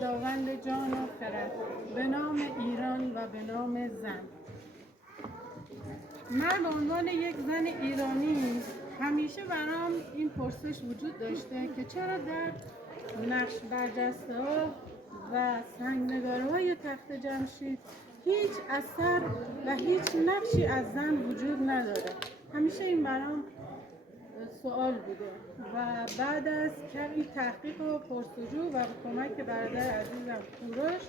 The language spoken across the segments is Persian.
خداوند جان و خرد، به نام ایران و به نام زن. من به عنوان یک زن ایرانی همیشه برام این پرسش وجود داشته که چرا در نقش برجسته ها و سنگنگارهای تخت جمشید هیچ اثر و هیچ نقشی از زن وجود نداره. همیشه این برام سوال بوده و بعد از کمی تحقیق و پرسجو و کمک برادر عزیزم کوروش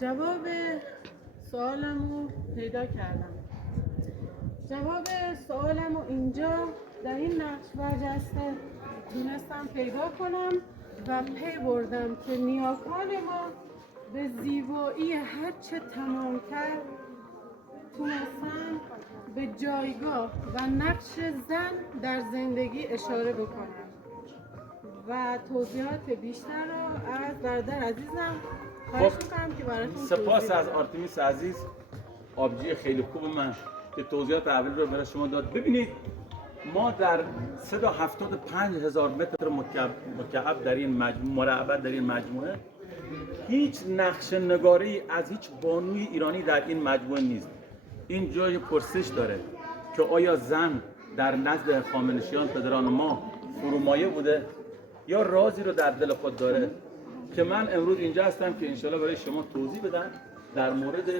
جواب سوالمو پیدا کردم. جواب سوالمو اینجا در این نقش برجسته تونستم پیدا کنم و پی بردم که نیاکان ما به زیبایی هرچه تمامتر تونستن به جایگاه و نقش زن در زندگی اشاره بکنن و توضیحات بیشتر رو از برادر عزیزم خواهش میکنم که براتون سپاس از آرتمیس عزیز، آبجی خیلی خوب من که توضیحات اول رو برای شما داد. ببینید ما در 375,000 متر مکعب در این مربع در این مجموعه هیچ نقش نگاری از هیچ بانوی ایرانی در این مجموعه نیست. این جای پرسش داره که آیا زن در نزد هخامنشیان پدران ما فرومایه بوده یا رازی رو در دل خود داره که من امروز اینجا هستم که انشالله برای شما توضیح بدم در مورد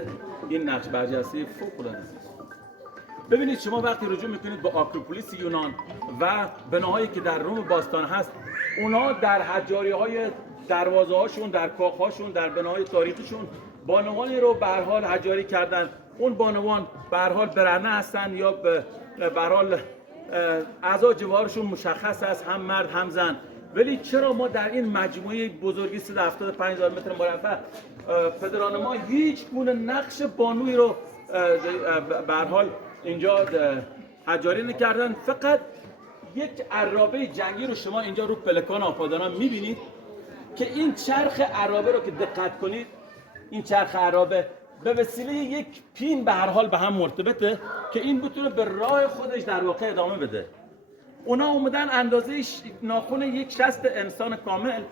این نقش برجسته فوق‌العاده. ببینید شما وقتی رجوع میکنید به آکروپولیس یونان و بناهایی که در روم باستان هست، اونا در حجاری های دروازه هاشون، در کاخ هاشون، در بناهای تاریخیشون بانوانی رو به هر حال حجاری کردن. اون بانوان به هر حال برهنه هستن یا به هر حال اعضای جوارشون مشخص است، هم مرد هم زن. ولی چرا ما در این مجموعه بزرگی 375,000 متر مربع پدران ما هیچ گونه نقش بانوی رو به هر حال اینجا حجاری نکردن؟ فقط یک عرابه جنگی رو شما اینجا رو پلکان آپادان میبینید که این چرخ عرابه رو که دقت کنید، این چرخ عرابه به وسیله یک پین به هر حال به هم مرتبطه که این بتونه به راه خودش در واقع ادامه بده. اونا اومدن اندازه ناخن یک شست انسان کامل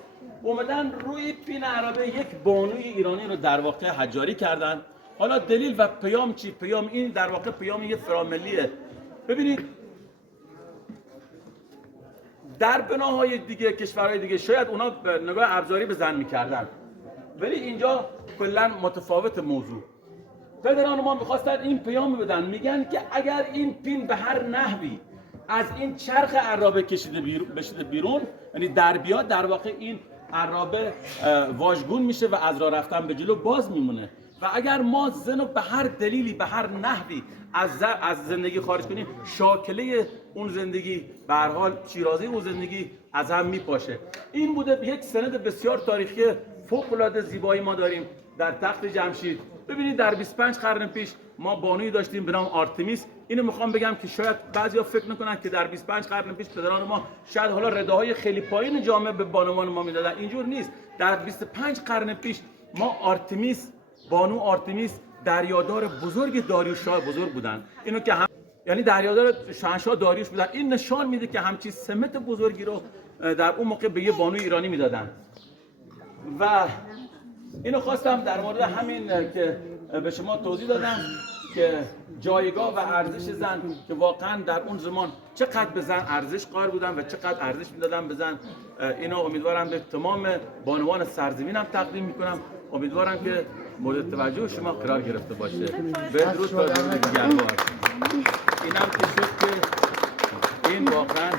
اومدن روی پین عرابه یک بانوی ایرانی رو در واقع حجاری کردن. حالا دلیل و پیام چی؟ پیام این در واقع پیام یه فراملیه. ببینید در بناهای دیگه کشورهای دیگه شاید اونا نگاه ابزاری به زن میکردن، ولی اینجا کلا متفاوت موضوع. پدران ما میخواستن این پیام بدن، میگن که اگر این پین به هر نحوی از این چرخ عرابه کشیده بیرون، یعنی در بیاد، در واقع این عرابه واژگون میشه و از راه رفتن به جلو باز میمونه. و اگر ما زن رو به هر دلیلی به هر نحوی از زندگی خارج کنیم، شاکله اون زندگی به هر حال شیرازه اون زندگی از هم میپاشه. این بوده یک سند بسیار تاریخی فوق العاده زیبایی ما داریم در تخت جمشید. ببینید در 25 قرن پیش ما بانویی داشتیم به نام آرتمیس. اینو میخوام بگم که شاید بعضیا فکر نکنن که در 25 قرن پیش پدران ما شاید حالا رداهای خیلی پایین جامعه به بانوان ما میدادن. اینجور نیست. در 25 قرن پیش ما آرتمیس، بانو آرتمیس دریادار بزرگ داریوش شاه بزرگ بودن. اینو که یعنی دریادار شاهنشاه داریوش بودن. این نشان میده که همچین سمت بزرگی رو در اون موقع به یه بانوی ایرانی میدادن. و اینو خواستم در مورد همین که به شما توضیح دادم که جایگاه و ارزش زن که واقعا در اون زمان چقدر به زن ارزش قائل بودن و چقدر ارزش میدادن به زن. اینو امیدوارم به تمام بانوان سرزمینم تقدیم میکنم. امیدوارم که مورد توجه شما قرار گرفته باشه. بدرود تا روز دیگر بار. اینم که شد که این واقعا